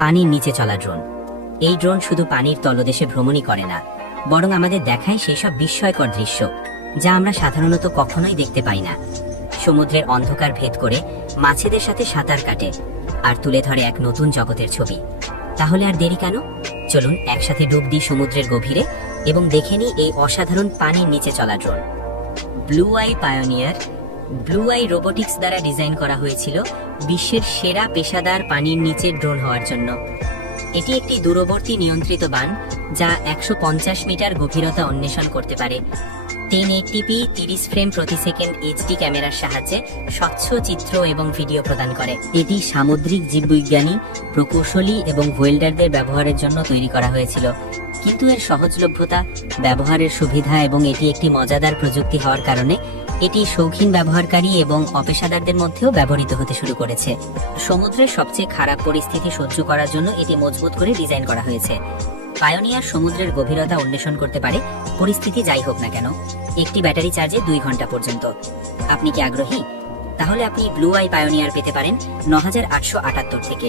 পানির নিচে চলা ড্রোন। এই ড্রোন শুধু পানির তলদেশে ভ্রমণই করে না, বরং আমাদের দেখায় সেই সব বিস্ময়কর দৃশ্য যা আমরা সাধারণত কখনোই দেখতে পাই না। সমুদ্রের অন্ধকার ভেদ করে মাছেদের সাথে সাঁতার কাটে আর তুলে ধরে এক নতুন জগতের ছবি। তাহলে আর দেরি কেন, চলুন একসাথে ডুব দিই সমুদ্রের গভীরে এবং দেখে নিই এই অসাধারণ পানির নিচে চলা drone. Blue eye pioneer blue eye robotics দ্বারা ডিজাইন করা হয়েছিল বিশ্বের সেরা পেশাদার পানির নিচে ড্রোন হওয়ার জন্য। এটি একটি দূরবর্তী নিয়ন্ত্রিত বান যা 150 মিটার গভীরতা অন্বেষণ করতে পারে। 1080p 30 ফ্রেম প্রতি সেকেন্ড এইচডি ক্যামেরার সাহায্যে স্বচ্ছ চিত্র এবং ভিডিও প্রদান করে। এটি সামুদ্রিক জীববিজ্ঞানী, প্রকৌশলী এবং ওয়েল্ডারদের ব্যবহারের জন্য তৈরি করা হয়েছিল, কিন্তু এর সহজলভ্যতা, ব্যবহারের সুবিধা এবং এটি একটি মজাদার প্রযুক্তি হওয়ার কারণে এটি শৌখিন ব্যবহারকারী এবং অপেশাদারদের মধ্যেও ব্যবহৃত হতে শুরু করেছে। সমুদ্রের সবচেয়ে খারাপ পরিস্থিতি সহ্য করার জন্য এটি মজবুত করে ডিজাইন করা হয়েছে। পায়োনিয়ার সমুদ্রের গভীরতা অন্বেষণ করতে পারে, পরিস্থিতি যাই হোক না কেন, একটি ব্যাটারি চার্জে 2 ঘন্টা পর্যন্ত। আপনি কি আগ্রহী? তাহলে আপনি ব্লু আই পায়োনিয়ার পেতে পারেন 9878 থেকে।